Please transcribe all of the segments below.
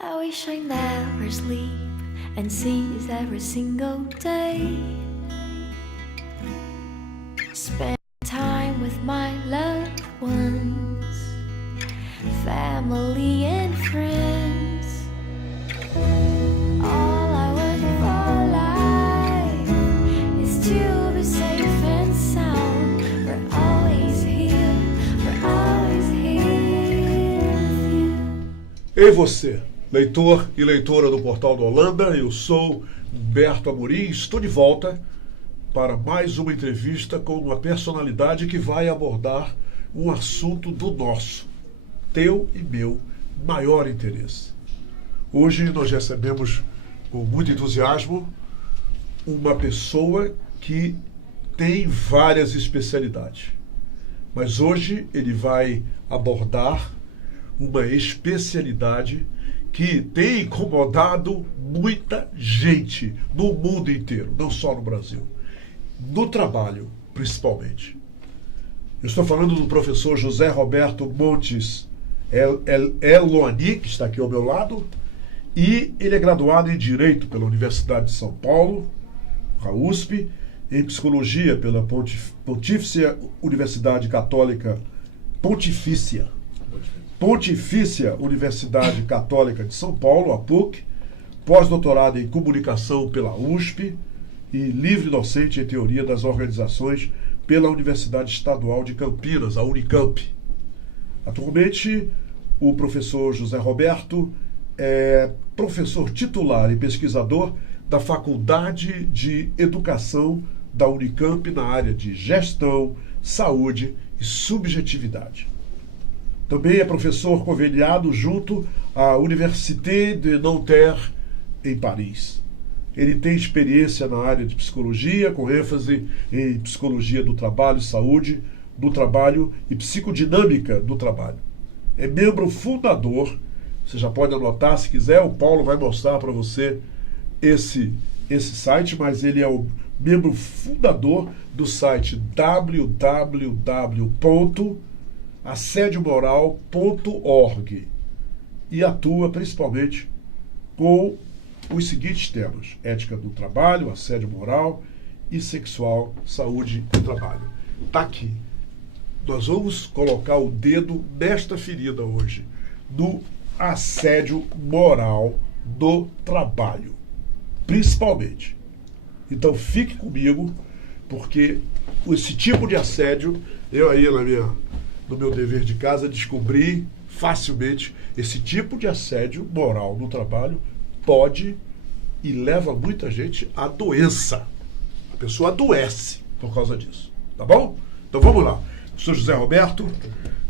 I wish I never sleep and seize every single day. Spend time with my loved ones, family and friends. All I want for life is to be safe and sound. We're always here with you. Ei você, leitor e leitora do Portal do Holanda, eu sou Humberto Amorim, estou de volta para mais uma entrevista com uma personalidade que vai abordar um assunto do nosso, teu e meu, maior interesse. Hoje nós recebemos com muito entusiasmo uma pessoa que tem várias especialidades, mas hoje ele vai abordar uma especialidade que tem incomodado muita gente no mundo inteiro, não só no Brasil, no trabalho principalmente. Eu estou falando do professor José Roberto Montes Eloani, que está aqui ao meu lado, e ele é graduado em Direito pela Universidade de São Paulo, a USP, em Psicologia pela Pontifícia Universidade Católica Pontifícia Universidade Católica de São Paulo, a PUC, pós-doutorado em Comunicação pela USP e livre docente em Teoria das Organizações pela Universidade Estadual de Campinas, a Unicamp. Atualmente, o professor José Roberto é professor titular e pesquisador da Faculdade de Educação da Unicamp na área de Gestão, Saúde e Subjetividade. Também é professor conveniado junto à Université de Nanterre, em Paris. Ele tem experiência na área de psicologia, com ênfase em psicologia do trabalho, saúde do trabalho e psicodinâmica do trabalho. É membro fundador, você já pode anotar se quiser, o Paulo vai mostrar para você esse site, mas ele é o membro fundador do site www.assediomoral.org e atua principalmente com os seguintes temas: ética do trabalho, assédio moral e sexual, saúde e trabalho. Está aqui. Nós vamos colocar o dedo nesta ferida hoje, no assédio moral do trabalho, principalmente. Então fique comigo, porque esse tipo de assédio, eu aí no meu dever de casa descobri facilmente, esse tipo de assédio moral no trabalho pode e leva muita gente à doença. A pessoa adoece por causa disso. Tá bom? Então vamos lá. Professor José Roberto,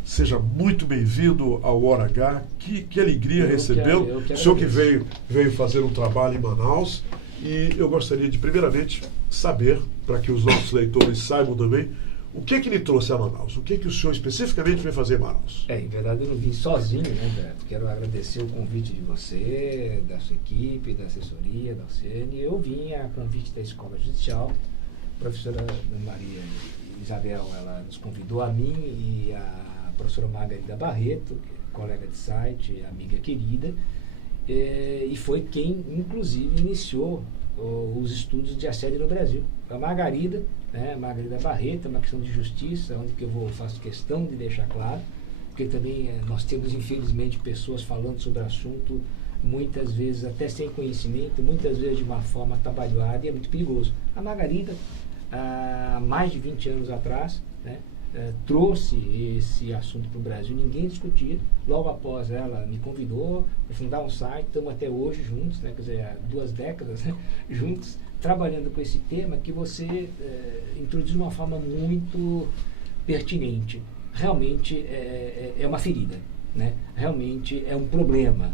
seja muito bem-vindo ao Hora H. Que alegria recebê-lo. O senhor que veio fazer um trabalho em Manaus. E eu gostaria de, primeiramente, saber, para que os nossos leitores saibam também, o que lhe trouxe a Manaus? O que o senhor especificamente veio fazer em Manaus? Em verdade eu não vim sozinho, né, Beto? Quero agradecer o convite de você, da sua equipe, da assessoria, da UCN. Eu vim a convite da Escola Judicial. A professora Maria Isabel, ela nos convidou, a mim e a professora Margarida Barreto, que é colega de site, amiga querida, e foi quem, inclusive, iniciou os estudos de assédio no Brasil. A Margarida, né, Margarida Barreto, é uma questão de justiça, onde que faço questão de deixar claro, porque também nós temos, infelizmente, pessoas falando sobre o assunto, muitas vezes até sem conhecimento, muitas vezes de uma forma atabalhoada, e é muito perigoso. A Margarida, há mais de 20 anos atrás, né, trouxe esse assunto para o Brasil, ninguém discutia. Logo após ela me convidou a fundar um site, estamos até hoje juntos, né, quer dizer, há 2 décadas, né, juntos, trabalhando com esse tema que você introduziu de uma forma muito pertinente. Realmente é uma ferida, né? Realmente é um problema.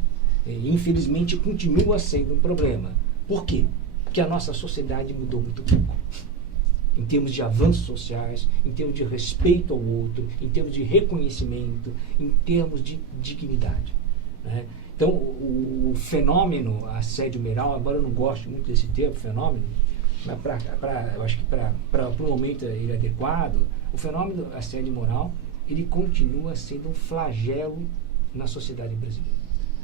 Infelizmente continua sendo um problema. Por quê? Porque a nossa sociedade mudou muito pouco. Em termos de avanços sociais, em termos de respeito ao outro, em termos de reconhecimento, em termos de dignidade, né? Então, o fenômeno assédio moral, embora eu não goste muito desse termo, fenômeno, mas eu acho que para o momento ele é adequado, o fenômeno assédio moral, ele continua sendo um flagelo na sociedade brasileira.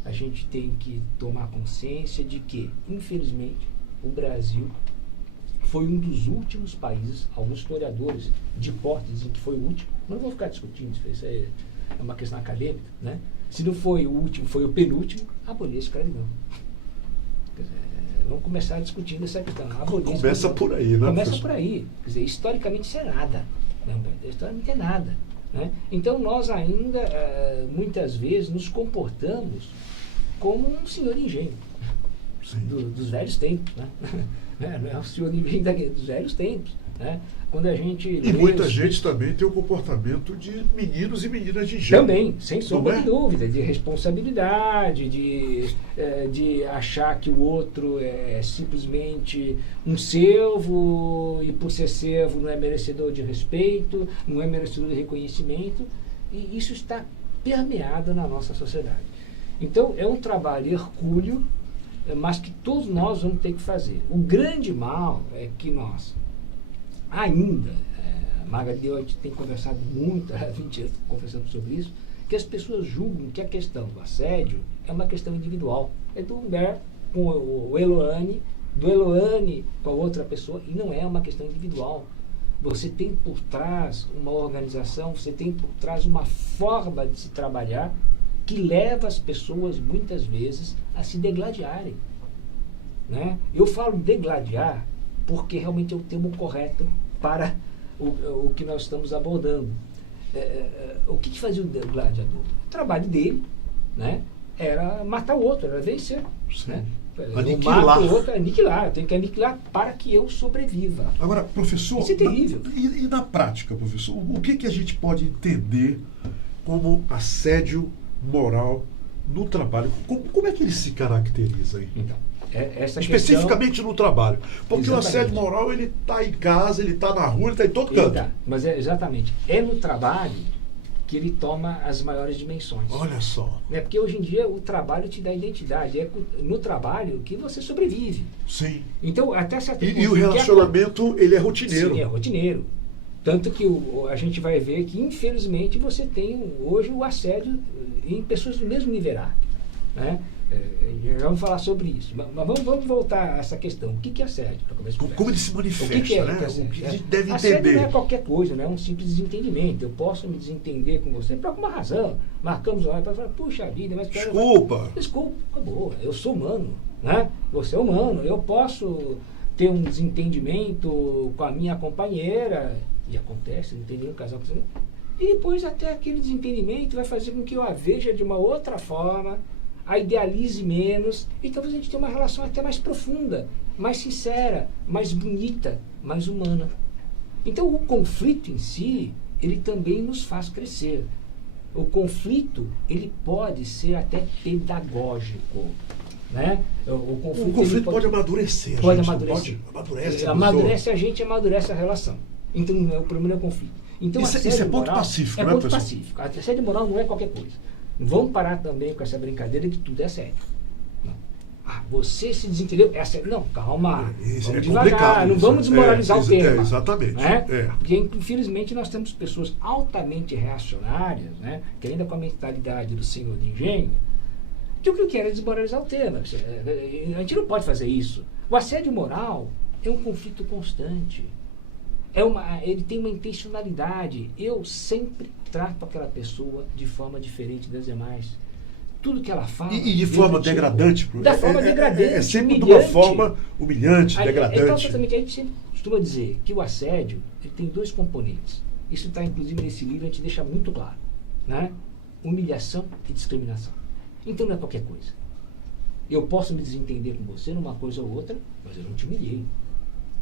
a gente tem que tomar consciência de que, infelizmente, o Brasil foi um dos últimos países, alguns historiadores de porte dizem que foi o último, não vou ficar discutindo isso é uma questão acadêmica, né? Se não foi o último, foi o penúltimo, abolir a escravidão. Quer dizer, vamos começar discutindo essa questão. Começa por aí, né? Começa por aí. Quer dizer, historicamente isso é nada. Historicamente é nada. Né? Então nós ainda, muitas vezes, nos comportamos como um senhor engenho dos velhos tempos. Né? Não é um senhor engenho dos velhos tempos. Né? Quando a gente e muita gente também tem o comportamento de meninos e meninas de engenho. Também, sem sombra de dúvida, de responsabilidade, de achar que o outro é simplesmente um servo e por ser servo não é merecedor de respeito, não é merecedor de reconhecimento, e isso está permeado na nossa sociedade. Então é um trabalho hercúleo, mas que todos nós vamos ter que fazer. O grande mal é que nós ainda, Margarida e eu, a gente tem conversado muito, há 20 anos conversando sobre isso, que as pessoas julgam que a questão do assédio é uma questão individual. É do Humberto com o Eloane, do Eloane com a outra pessoa, e não é uma questão individual. Você tem por trás uma organização, você tem por trás uma forma de se trabalhar que leva as pessoas, muitas vezes, a se degladiarem. Né? Eu falo degladiar porque realmente é o termo correto para o que nós estamos abordando. O que fazia o gladiador? O trabalho dele, né, era matar o outro, era vencer. Né? Aniquilar. Eu mato o outro, aniquilar. Eu tenho que aniquilar para que eu sobreviva. Agora, professor, isso é terrível. E na prática, professor, o que a gente pode entender como assédio moral no trabalho? Como é que ele se caracteriza aí? Então, essa especificamente questão, no trabalho. Porque exatamente. O assédio moral, ele está em casa, ele está na rua, ele está em todo canto. Tá, mas exatamente. É no trabalho que ele toma as maiores dimensões. Olha só. Porque hoje em dia o trabalho te dá identidade. É no trabalho que você sobrevive. Sim. Então, até certo ponto. E o relacionamento, ele é rotineiro. Sim, é rotineiro. Tanto que a gente vai ver que, infelizmente, você tem hoje o assédio em pessoas do mesmo nível. Né? Já vamos falar sobre isso. Mas vamos voltar a essa questão. O que é assédio? Como ele se manifesta, o que é, né? Que a gente deve assédio entender. Não é qualquer coisa, não é um simples desentendimento. Eu posso me desentender com você por alguma razão. Marcamos hora para falar, puxa vida, mas... Desculpa, acabou. Eu sou humano, né? Você é humano. Eu posso ter um desentendimento com a minha companheira, e acontece, não tem nenhum casal que... E depois até aquele desentendimento vai fazer com que eu a veja de uma outra forma, a idealize menos, e talvez a gente tenha uma relação até mais profunda, mais sincera, mais bonita, mais humana. Então o conflito em si, ele também nos faz crescer. O conflito, ele pode ser até pedagógico. Né? O conflito pode amadurecer. Pode amadurecer. Amadurece a gente, amadurece a relação. Então o problema é o conflito. Então, isso é ponto moral, pacífico, né, ponto pessoal? Pacífico. A assédio moral não é qualquer coisa. Vamos parar também com essa brincadeira de que tudo é assédio. Você se desentendeu? É assédio. Não, calma. Vamos devagar. Não vamos desmoralizar o tema. Exatamente. Né? Porque, infelizmente, nós temos pessoas altamente reacionárias, né, que ainda com a mentalidade do senhor de engenho, que o que quer é desmoralizar o tema. A gente não pode fazer isso. O assédio moral é um conflito constante. Ele tem uma intencionalidade. Eu sempre trato aquela pessoa de forma diferente das demais. Tudo que ela fala... E de forma degradante. Da forma degradante, é sempre humilhante. De uma forma humilhante, degradante. Então, exatamente, a gente sempre costuma dizer que o assédio ele tem dois componentes. Isso está, inclusive, nesse livro, a gente deixa muito claro. Né? Humilhação e discriminação. Então não é qualquer coisa. Eu posso me desentender com você numa coisa ou outra, mas eu não te humilhei.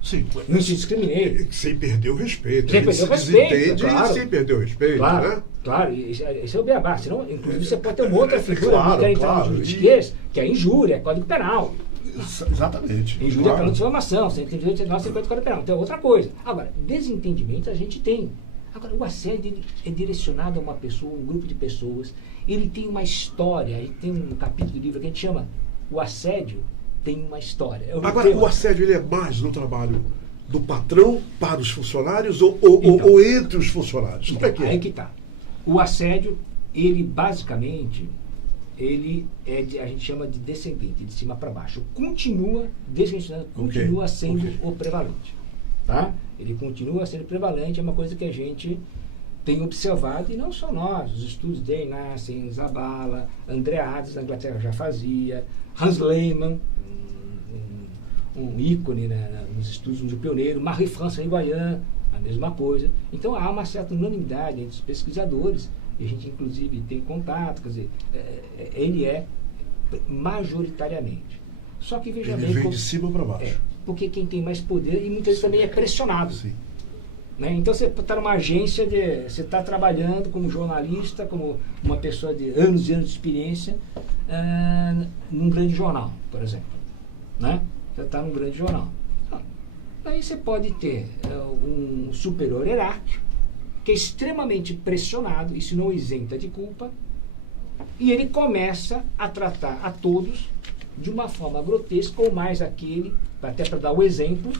Sim. Não te discriminei. Sem perder o respeito. Sem perder o respeito, claro. Sem perder o respeito, claro, né? Claro, isso é o beabá. Senão, inclusive, você pode ter uma outra figura, claro, não quer entrar no juridiquês, que é injúria, é Código Penal. Exatamente. Injúria pela difamação, você tem direito de nós, 50 Código Penal. Então é outra coisa. Agora, desentendimento a gente tem. Agora, o assédio é direcionado a uma pessoa, um grupo de pessoas. Ele tem uma história, ele tem um capítulo do livro que a gente chama O Assédio Tem uma História. Agora, o assédio ele é mais no trabalho do patrão para os funcionários ou entre os funcionários? Como é que é? Aí que tá. O assédio, ele basicamente, ele a gente chama de descendente, de cima para baixo. Continua, desde que a gente continua sendo o prevalente. Tá? Ele continua sendo prevalente, é uma coisa que a gente tem observado, e não só nós, os estudos de Nassim, Zabala, André Ades, na Inglaterra já fazia, Hans Lehmann, um ícone, né, nos estudos, um pioneiro, Marie-France Nguyen, a mesma coisa. Então há uma certa unanimidade entre os pesquisadores, e a gente inclusive tem contato, quer dizer, ele é majoritariamente. Só que veja ele bem... vem de cima para baixo. Porque quem tem mais poder, e muitas vezes também é pressionado. Sim. Né? Então você está numa agência, você está trabalhando como jornalista, como uma pessoa de anos e anos de experiência, num grande jornal, por exemplo. Né? Você está num grande jornal. Então, aí você pode ter um superior hierárquico, que é extremamente pressionado, isso não isenta de culpa, e ele começa a tratar a todos de uma forma grotesca, ou mais aquele, até para dar o exemplo,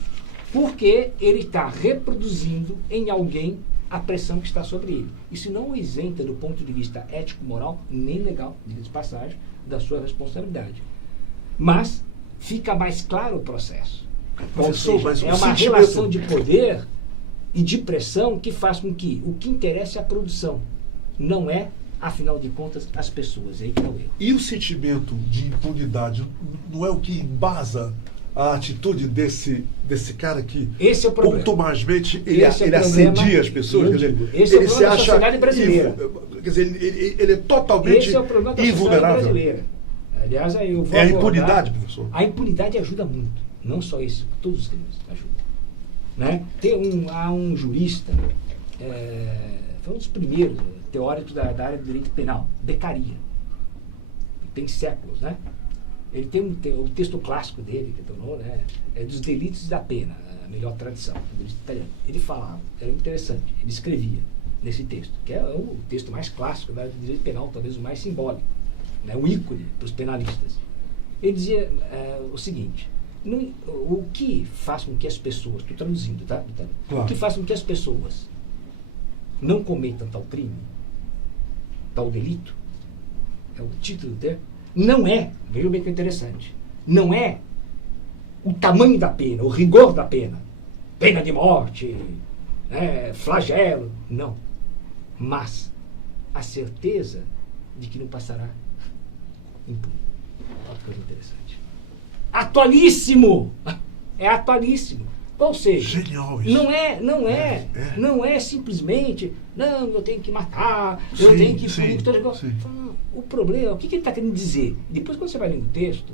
porque ele está reproduzindo em alguém a pressão que está sobre ele. Isso não o isenta do ponto de vista ético, moral, nem legal, de passagem, da sua responsabilidade. Mas fica mais claro o processo. Professor, mas é uma relação de poder e de pressão que faz com que o que interessa é a produção, não é, afinal de contas, as pessoas. Aí que é o erro. E o sentimento de impunidade não é o que embasa a atitude desse cara que esse é o problema. Contumazmente ele assedia as pessoas? Esse é o problema da sociedade brasileira. Quer dizer, ele é totalmente esse é o problema da invulnerável. Sociedade brasileira. Aliás, aí eu vou a impunidade, professor. A impunidade ajuda muito. Não só isso, todos os crimes ajudam. Né? Há um jurista, foi um dos primeiros teóricos da área do direito penal, Beccaria. Tem séculos, né? Ele tem o texto clássico dele, que tornou, né, é dos delitos da pena, a melhor tradição do direito italiano. Ele falava, era interessante, ele escrevia nesse texto, que é o texto mais clássico da área do direito penal, talvez o mais simbólico, né, um ícone para os penalistas. Ele dizia o seguinte: o que faz com que as pessoas, estou traduzindo, tá? Claro. O que faz com que as pessoas não cometam tal crime, tal delito, é o título do texto, não é, veja bem que é interessante, não é o tamanho da pena, o rigor da pena, pena de morte, flagelo, não. Mas a certeza de que não passará impune. Olha que coisa interessante. Atualíssimo! É atualíssimo. Ou seja, genial isso. Não é simplesmente, não, eu tenho que matar, eu tenho que punir todas as coisas. O problema, o que ele está querendo dizer? Depois, quando você vai lendo o texto,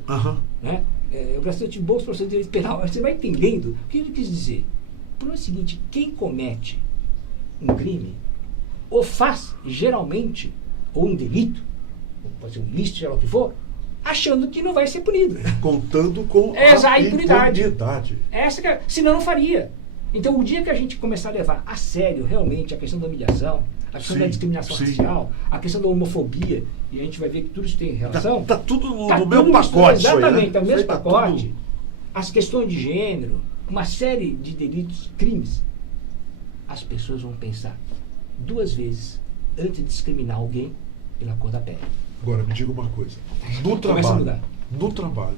né, eu bastante bons professores de direito penal, você vai entendendo o que ele quis dizer. O problema é o seguinte: quem comete um crime, ou faz, geralmente, ou um delito, ou pode ser um ilícito, seja lá o que for, achando que não vai ser punido. Contando com a impunidade. Essa que senão não faria. Então, o dia que a gente começar a levar a sério realmente a questão da humilhação, a questão da discriminação racial, a questão da homofobia, e a gente vai ver que tudo isso tem relação. Está tudo no mesmo pacote. Exatamente, isso aí, né? No mesmo pacote. As questões de gênero, uma série de delitos, crimes. As pessoas vão pensar 2 vezes antes de discriminar alguém pela cor da pele. Agora, me diga uma coisa. No trabalho,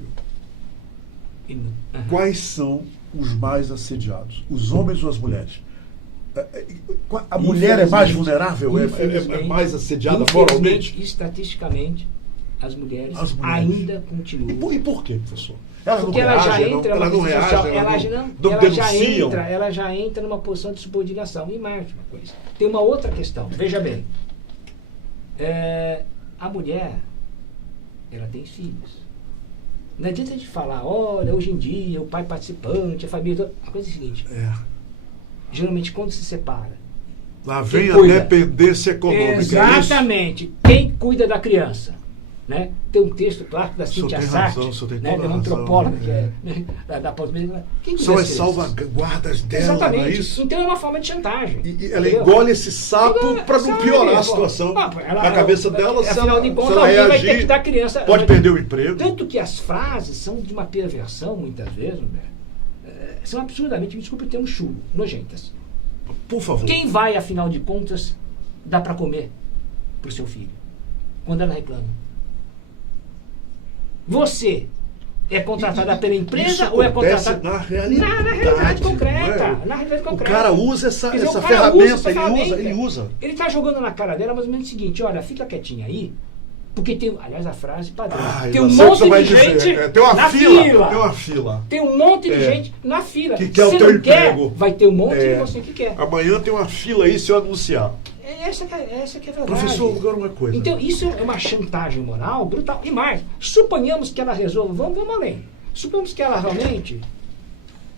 quais são os mais assediados? Os homens ou as mulheres? A mulher é mais vulnerável? É mais assediada moralmente? Estatisticamente, as mulheres ainda continuam. E por quê, professor? Elas porque não reagem, ela já entra numa posição de subordinação. E mais uma coisa. Tem uma outra questão. Veja bem. A mulher, ela tem filhos. Não adianta a gente falar, olha, hoje em dia, o pai participante, a família... A coisa é a seguinte. Geralmente, quando se separa... Lá vem a dependência econômica. Exatamente. Quem cuida da criança? Né? Tem um texto clássico da Cíntia Sartre, né? Tem uma antropóloga que é da pós-médica. São as salvaguardas dela, exatamente. Não é isso? Então é uma forma de chantagem. E ela engole esse sapo para não piorar a situação. Na cabeça dela, se ela reagir, vai ter que dar criança, pode perder o emprego. Tanto que as frases são de uma perversão, muitas vezes, são absurdamente, me desculpe o termo chulo, nojentas. Por favor. Quem vai, afinal de contas, dar para comer pro seu filho? Quando ela reclama. Você é contratada pela Isso empresa ou é acontece contratada... na realidade, Na realidade não concreta. é? Na realidade O concreta. cara usa essa, Quer dizer, essa o cara usa essa ferramenta, ele ferramenta. usa. Ele tá jogando na cara dela mais ou menos o seguinte, olha, fica quietinha aí, porque tem, aliás, a frase padrão, Ai, tem eu um sei o que monte você vai de dizer. gente Tem uma na fila. fila. Tem uma fila. Tem um monte de É. gente na fila. Que quer o Se teu não quer, emprego. vai ter um monte É. de você que quer. Amanhã tem uma fila aí se eu anunciar. Essa que é a verdade. Professor, agora uma coisa. Então, isso é uma chantagem moral brutal. E mais, suponhamos que ela resolva, vamos além. Suponhamos que ela realmente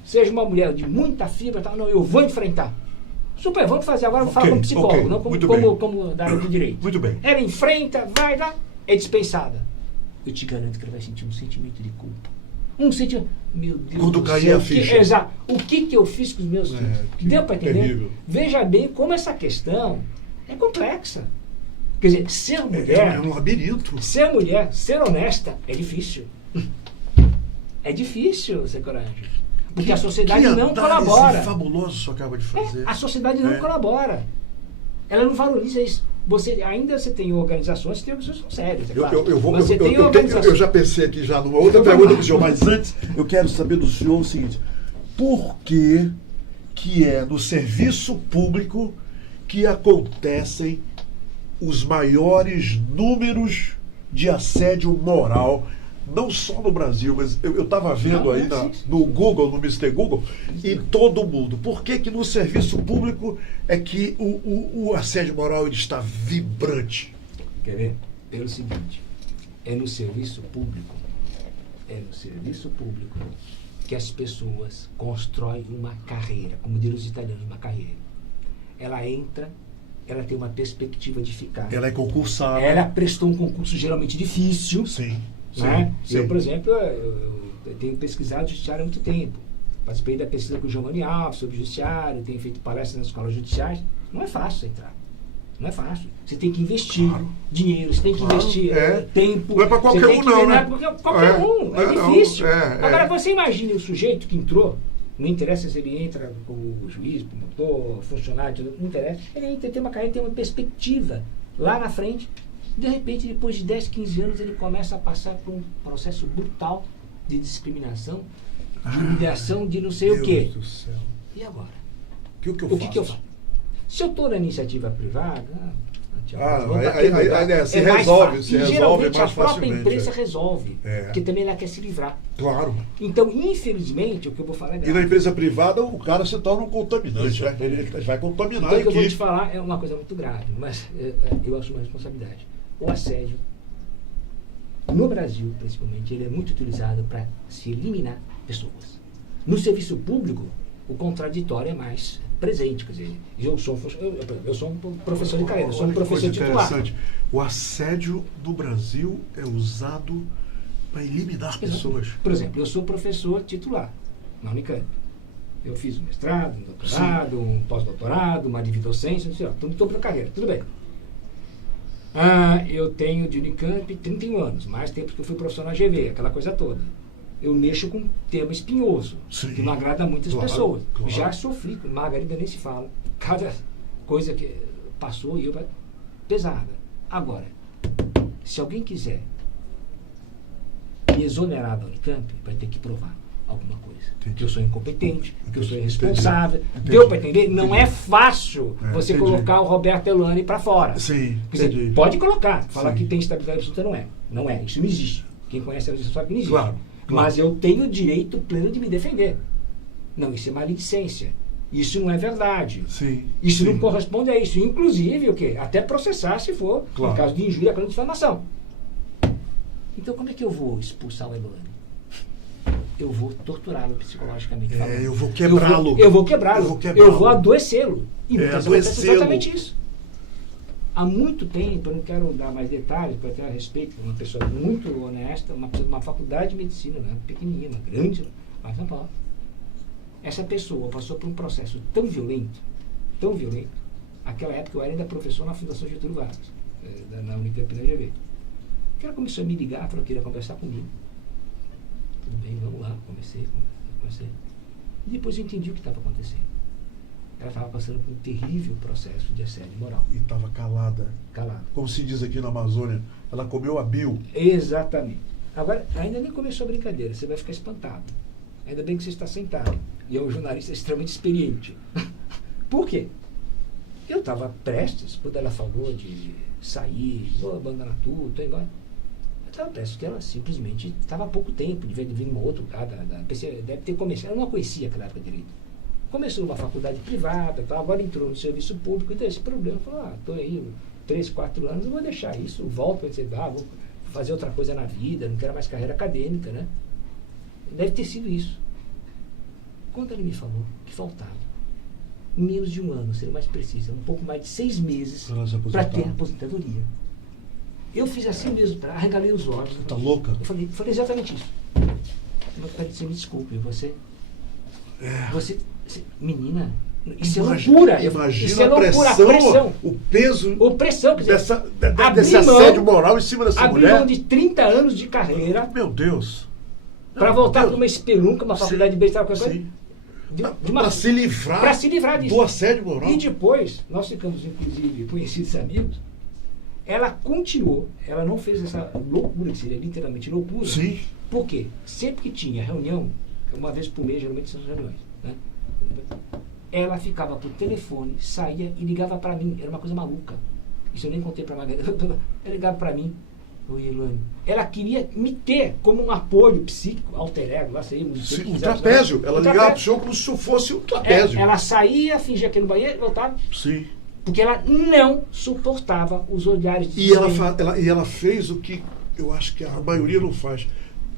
seja uma mulher de muita fibra, tal. Não, eu vou enfrentar. Vamos fazer agora, vou falar Ok, como psicólogo, ok, não muito bem. como da área do direito. Muito bem. Ela enfrenta, vai lá, é dispensada. Eu te garanto que ela vai sentir um sentimento de culpa. Um sentimento. Meu Deus Quando do cair céu, a ficha. Exato. O que eu fiz com os meus filhos? que Deu para entender? terrível. Veja bem como essa questão é complexa. Quer dizer, ser mulher. É um labirinto. Ser mulher, ser honesta, é difícil. É difícil ser coragem. Porque a sociedade que não análise colabora. fabuloso isso acaba de fazer. A sociedade não colabora. Ela não valoriza isso. Você tem organizações que tem organizações sérias. É claro. Eu já pensei aqui já numa outra pergunta para o senhor, mas antes eu quero saber do senhor o seguinte: por que é no serviço público que acontecem os maiores números de assédio moral, não só no Brasil, mas eu estava vendo aí no Google, no Mr. Google, em todo o mundo. Por que no serviço público é que o assédio moral ele está vibrante? Quer ver? Pelo seguinte, é no serviço público que as pessoas constroem uma carreira, como dizem os italianos, uma carreira. Ela entra, ela tem uma perspectiva de ficar. Ela é concursada. Ela prestou um concurso geralmente difícil. Sim. Né? Sim. Eu, por exemplo, eu tenho pesquisado o judiciário há muito tempo. Participei da pesquisa com o Giovanni Alves sobre o judiciário, tenho feito palestras nas escolas judiciais. Não é fácil entrar. Não é fácil. Você tem que investir dinheiro, você tem que investir tempo. Não é para qualquer um, não, né? Qualquer um. É difícil. Agora, é. você imagine o sujeito que entrou, não interessa se ele entra como juiz, promotor, funcionário, não interessa. Ele entra, tem uma carreira, tem uma perspectiva lá na frente. De repente, depois de 10, 15 anos, ele começa a passar por um processo brutal de discriminação, de humilhação, de não sei o quê. Deus do céu. E agora? O que eu que eu faço? Se eu estou na iniciativa privada, se resolve geralmente mais a própria facilmente. imprensa resolve, É. porque também ela quer se livrar. Claro. Então, infelizmente, o que eu vou falar é E grave. na empresa privada o cara se torna um contaminante, né? Ele vai contaminar Então, a o que eu vou te equipe. falar é uma coisa muito grave, mas eu assumo a responsabilidade. O assédio, no Brasil, principalmente, ele é muito utilizado para se eliminar pessoas. No serviço público, o contraditório é mais presente. Quer dizer, eu sou um professor de carreira, eu sou um Olha que professor coisa titular. interessante. O assédio no Brasil é usado para eliminar pessoas. Por exemplo, eu sou professor titular na Unicamp. Eu fiz um mestrado, um doutorado, um pós-doutorado, uma dividocência, estou para carreira, tudo bem. Eu tenho de Unicamp 31 anos, mais tempo que eu fui professor na GV, aquela coisa toda. Eu mexo com um tema espinhoso, que não agrada a muitas pessoas. Claro. Já sofri, com Margarida nem se fala. Cada coisa que passou, pesada. Agora, se alguém quiser me exonerar da Unicamp, vai ter que provar alguma coisa. Que eu sou incompetente, que eu sou irresponsável. Deu para entender? Não é fácil você colocar o Roberto Elani para fora. Sim, Você pode colocar, falar que tem estabilidade absoluta, não é. Não é, isso não existe. Quem conhece a legislação sabe que não existe. Claro. Mas eu tenho o direito pleno de me defender. Não, isso é maledicência. Isso não é verdade. Sim. Isso não corresponde a isso. Inclusive, o quê? Até processar se for, no caso de injúria, para difamação. Então, como é que eu vou expulsar o Elani? Eu vou torturá-lo psicologicamente falando. Eu vou quebrá-lo. Eu vou quebrá-lo. Eu vou adoecê-lo. E muitas vezes acontece exatamente isso. Há muito tempo, eu não quero dar mais detalhes, para ter a respeito, uma pessoa muito honesta, uma pessoa de uma faculdade de medicina, né? Pequenininha, uma grande, mas São Paulo. Essa pessoa passou por um processo tão violento, naquela época eu era ainda professor na Fundação Getúlio Vargas, na Unicamp da GV. Que ela começou a me ligar, falou que queria conversar comigo. Tudo bem, vamos lá, conversei. E depois eu entendi o que estava acontecendo. Ela estava passando por um terrível processo de assédio moral. E estava calada. Calada. Como se diz aqui na Amazônia, ela comeu a bio. Exatamente. Agora, ainda nem começou a brincadeira, você vai ficar espantado. Ainda bem que você está sentado. E é um jornalista extremamente experiente. Por quê? Eu estava prestes, quando ela falou de sair, vou abandonar tudo, tô embora. Eu estava prestes, porque ela simplesmente estava há pouco tempo, devia vir em um outro lugar, deve ter começado, eu não a conhecia naquela época direito. Começou numa faculdade privada, agora entrou no serviço público, então esse problema, falou, estou aí 3, 4 anos, eu vou deixar isso, volto para dizer, vou fazer outra coisa na vida, não quero mais carreira acadêmica, né? Deve ter sido isso. Quando ele me falou que faltava menos de um ano, ser mais preciso, um pouco mais de 6 meses para ter a aposentadoria. Eu fiz assim mesmo, arregalei os olhos. Tá louca? Eu falei exatamente isso. Você me desculpe, você, menina, isso é loucura. Imagina isso é a loucura, pressão, o peso pressão, quer dizer, desse assédio moral em cima dessa abrir mulher. mão de 30 anos de carreira Meu Deus. para voltar para uma espelunca, uma faculdade de bem-estar, qualquer coisa. Sim. Para se livrar disso. do assédio moral. E depois, nós ficamos, inclusive, conhecidos amigos, ela continuou, ela não fez essa loucura, que seria literalmente loucura. Sim. Por quê? Sempre que tinha reunião, uma vez por mês, geralmente são reuniões, né? Ela ficava por telefone, saía e ligava para mim. Era uma coisa maluca. Isso eu nem contei para a Margarida. Ela ligava para mim. Oi, Elane. Ela queria me ter como um apoio psíquico, alter ego, lá sei, um trapézio. Ela ligava para o senhor como se eu fosse um trapézio. Ela saía, fingia que ia no banheiro e voltava. Sim. Porque ela não suportava os olhares de E ela fez o que eu acho que a maioria não faz.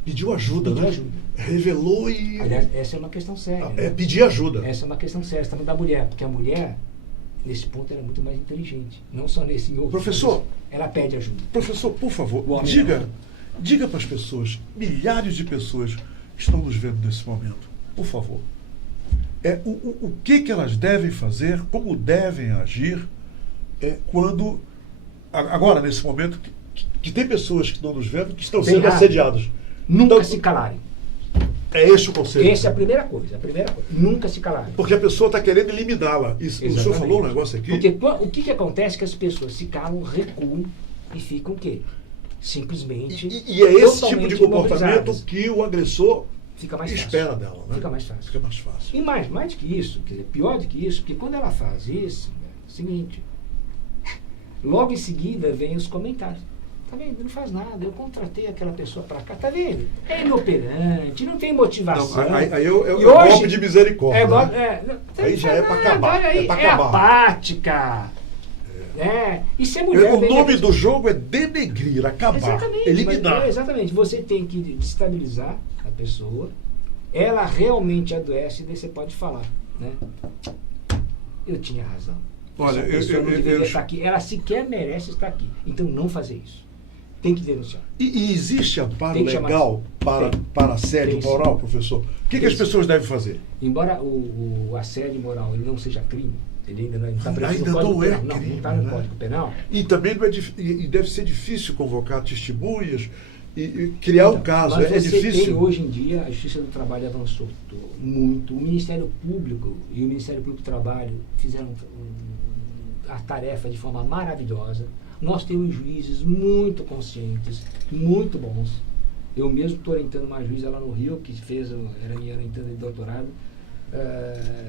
Pediu ajuda, Pediu né? ajuda. Revelou e... Aliás, essa é uma questão séria. É pedir ajuda. Essa é uma questão séria, também da mulher, porque a mulher, nesse ponto, ela é muito mais inteligente. Não só nesse em outro. Professor, ela pede ajuda. Professor, por favor, O homem diga para as pessoas, milhares de pessoas que estão nos vendo nesse momento, por favor, o que elas devem fazer, como devem agir, quando, agora, nesse momento, que tem pessoas que estão nos vendo que estão sendo assediadas. Nunca Então, se calarem. É esse o conselho. Essa é a primeira coisa. Nunca se calarem. Porque a pessoa está querendo eliminá-la. O senhor falou um negócio aqui. Porque o que acontece é que as pessoas se calam, recuam e ficam o quê? Simplesmente. E é esse tipo de comportamento imobilizadas. que o agressor Fica mais fácil. espera dela, né? Fica mais fácil. Fica mais fácil. E mais do que isso, quer dizer, pior do que isso, porque quando ela faz isso, é o seguinte, logo em seguida vem os comentários. Tá vendo? Não faz nada. Eu contratei aquela pessoa para cá. Tá vendo? É inoperante, não tem motivação. Não, aí é o hoje, golpe de misericórdia. Aí já é para acabar. Aí, pra é acabar. apática. E ser mulher. O nome do jogo é denegrir, acabar, exatamente, eliminar. Exatamente. Você tem que destabilizar a pessoa. Ela realmente adoece e daí você pode falar, né? Eu tinha razão. Olha, eu não deveria estar aqui. Ela sequer merece estar aqui. Então não fazer isso. Tem que denunciar. E existe amparo legal para assédio moral, professor? O que as pessoas devem fazer? Embora o assédio moral ele não seja crime, ele ainda não está previsto ainda no Código não é Penal. crime, não está no né? Código Penal. E também não e deve ser difícil convocar testemunhas e criar um caso. Mas É você difícil. tem, hoje em dia, a Justiça do Trabalho avançou muito. O Ministério Público e o Ministério Público do Trabalho fizeram a tarefa de forma maravilhosa. Nós temos juízes muito conscientes, muito bons. Eu mesmo estou orientando uma juíza lá no Rio, que era minha orientanda de doutorado.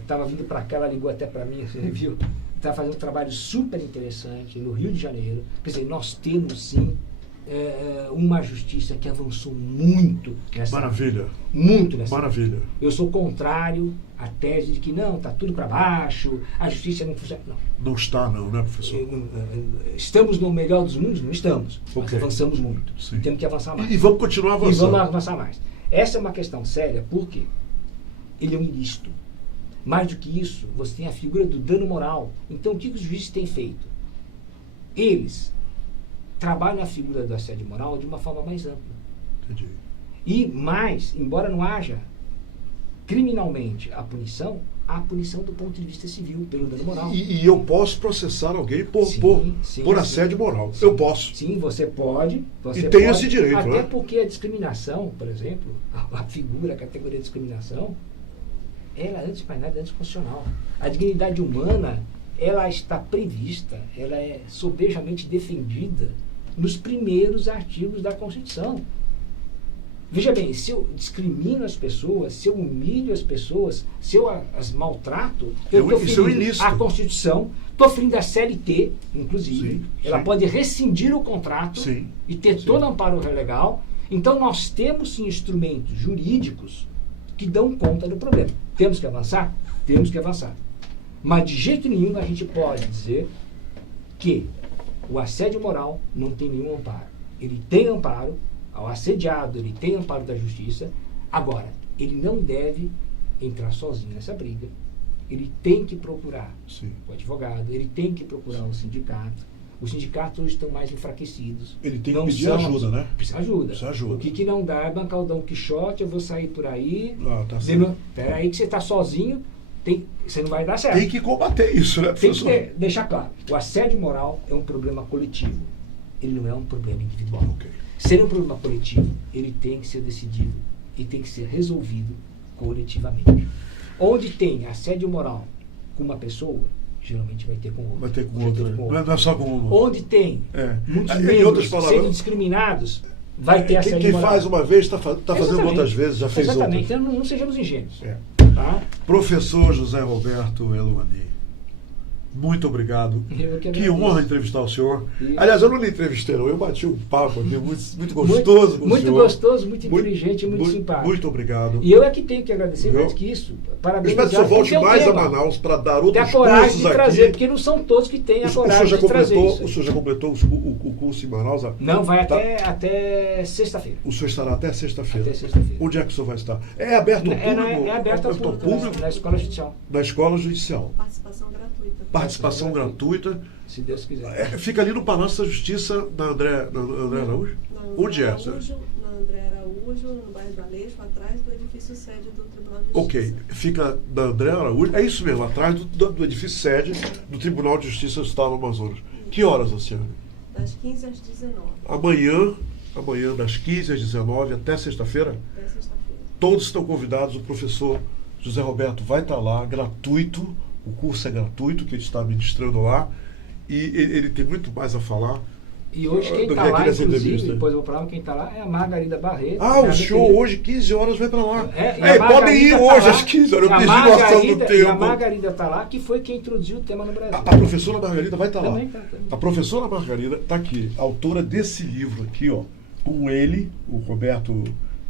Estava vindo para cá, ela ligou até para mim, você viu? Estava fazendo um trabalho super interessante no Rio de Janeiro. Quer dizer, nós temos sim uma justiça que avançou muito nessa. Maravilha. Muito nessa. Maravilha. Eu sou contrário à tese de que não, está tudo para baixo, a justiça não funciona. Não. Não está, não, né, professor? Estamos no melhor dos mundos? Não estamos. Okay. Mas avançamos muito. Sim. Temos que avançar mais. E vamos continuar avançando. E vamos avançar mais. Essa é uma questão séria, porque ele é um ilícito. Mais do que isso, você tem a figura do dano moral. Então, o que os juízes têm feito? Eles trabalham a figura do assédio moral de uma forma mais ampla. Entendi. E mais, embora não haja criminalmente a punição do ponto de vista civil, pelo dano moral. E eu posso processar alguém por assédio moral. Sim, eu posso. Sim, você pode. E tem esse direito, até né? porque a discriminação, por exemplo, a figura, a categoria de discriminação, ela, antes de mais nada, é anticonstitucional. A dignidade humana, ela está prevista, ela é sobejamente defendida nos primeiros artigos da Constituição. Veja bem, se eu discrimino as pessoas, se eu humilho as pessoas, se eu as maltrato, eu estou Isso é um ferindo ilícito. a Constituição, estou ferindo a CLT, inclusive. Sim, Ela sim. pode rescindir o contrato Sim, e ter sim. todo amparo legal. Então nós temos sim instrumentos jurídicos que dão conta do problema. Temos que avançar? Temos que avançar. Mas de jeito nenhum a gente pode dizer que o assédio moral não tem nenhum amparo. Ele tem amparo, ao assediado ele tem amparo da justiça. Agora, ele não deve entrar sozinho nessa briga. Ele tem que procurar Sim. o advogado, ele tem que procurar o sindicato. Os sindicatos hoje estão mais enfraquecidos. Ele tem que Não pedir são- ajuda, né? Precisa ajuda. Precisa ajuda. O que não dá é bancar o Dom Quixote, eu vou sair por aí. Ah, tá certo. Pera aí que você está sozinho, você não vai dar certo. Tem que combater isso, né, Tem que professor? deixar claro, o assédio moral é um problema coletivo, ele não é um problema individual. Ok. Se ele é um problema coletivo, ele tem que ser decidido e tem que ser resolvido coletivamente. Onde tem assédio moral com uma pessoa, geralmente vai ter com outra. Vai ter com Vai outra. Né? Não é só com uma. Onde tem É. muitos Em membros outras palavras, sendo discriminados, vai ter assédio quem moral. faz uma vez está fazendo Exatamente. outras vezes, já fez Exatamente, outras. então não sejamos ingênuos. É. Tá? Professor José Roberto Eluani, muito obrigado. Eu que Que agradeço. honra entrevistar o senhor. E- Aliás, eu não lhe entrevistei, não. Eu bati um papo aqui muito gostoso com o muito senhor. gostoso, muito inteligente, muito simpático. Muito obrigado. E eu é que tenho que agradecer Viu? mais que isso. Eu Parabéns. espero que o senhor volte mais a Manaus para dar Ter outros a coragem cursos de aqui. trazer, porque não são todos que têm a O senhor coragem já de trazer completou, isso. o senhor já completou o curso em Manaus? Não, vai Tá. até sexta-feira. O senhor estará até sexta-feira. Até sexta-feira. Onde é que o senhor vai estar? É aberto ao público? É aberto ao público, na escola judicial, Na escola judicial. Participação gratuita. Participação gratuita. se Deus quiser. É, fica ali no Palácio da Justiça, na André Araújo? Na Onde é? Araújo, na André Araújo, no bairro do Aleixo, atrás do edifício sede do Tribunal de Justiça. Ok, fica na André Araújo, é isso mesmo, atrás do edifício sede do Tribunal de Justiça do Estado do Amazonas. Que horas, Luciane? Das 15 às 19, Amanhã das 15 às 19 até sexta-feira, até sexta-feira. todos estão convidados, o professor José Roberto vai estar lá, gratuito, o curso é gratuito, que ele está ministrando lá, e ele tem muito mais a falar. E hoje quem Do está que lá, aqui nessa inclusive, entrevista. depois eu vou falar, quem está lá é a Margarida Barreto. Ah, o minha show querida. hoje, 15 horas, vai para lá. É, e É, a podem ir Margarida tá hoje lá, às 15 horas, eu e a perdi noção do Margarida- E a tempo. Margarida está lá, que foi quem introduziu o tema no Brasil. A professora Margarida vai estar lá. Também tá, também. A professora Margarida está aqui, autora desse livro aqui, ó, com ele, o Roberto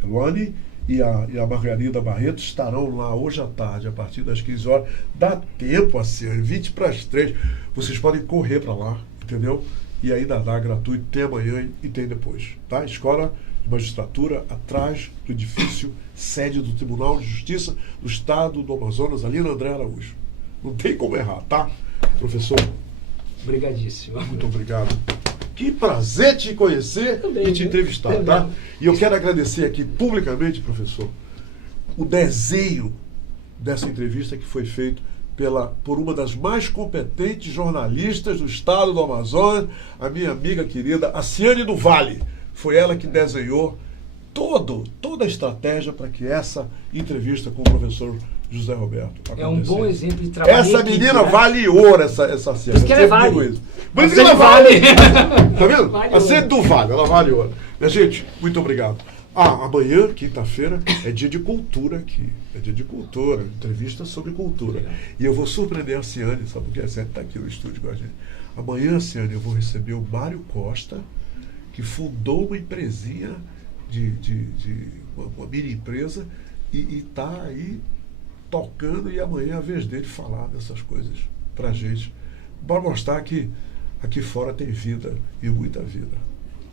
Eluani e a Margarida Barreto estarão lá hoje à tarde, a partir das 15 horas. Dá tempo, assim, 20 para as 3. Vocês podem correr para lá, entendeu? E aí dá gratuito, tem amanhã e tem depois, tá? Escola de Magistratura, atrás do edifício sede do Tribunal de Justiça do Estado do Amazonas, ali na André Araújo. Não tem como errar, tá? Professor, Obrigadíssimo. muito obrigado. Que prazer te conhecer Também, e te viu? entrevistar, Também. tá? E eu quero agradecer aqui publicamente, professor, o desenho dessa entrevista que foi feito por uma das mais competentes jornalistas do estado do Amazonas, a minha amiga querida, a Ciane do Vale. Foi ela que desenhou toda a estratégia para que essa entrevista com o professor José Roberto É um acontecesse. bom exemplo de trabalho. Essa em equipe, menina né? vale ouro, essa Ciane. Isso que ela Eu sempre vale. digo isso. Mas Você ela vale. Tá vendo? Vale A Ciane ouro. do Vale, ela vale ouro. Minha gente, muito obrigado. Amanhã, quinta-feira, é dia de cultura aqui. É dia de cultura, entrevista sobre cultura. Legal. E eu vou surpreender a Ciane, sabe porque a Ciane está aqui no estúdio com a gente. Amanhã, Ciane, eu vou receber o Mário Costa, que fundou uma empresinha uma mini empresa e está aí tocando, e amanhã é a vez dele falar dessas coisas pra gente. Para mostrar que aqui fora tem vida e muita vida.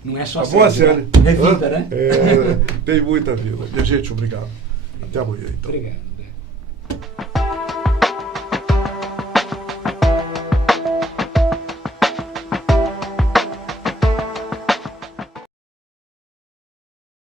Não é só Tá bom, sério, Ciane? né? É vida, né? É, tem muita vida. Minha gente, obrigado. Até amanhã, então. Obrigado.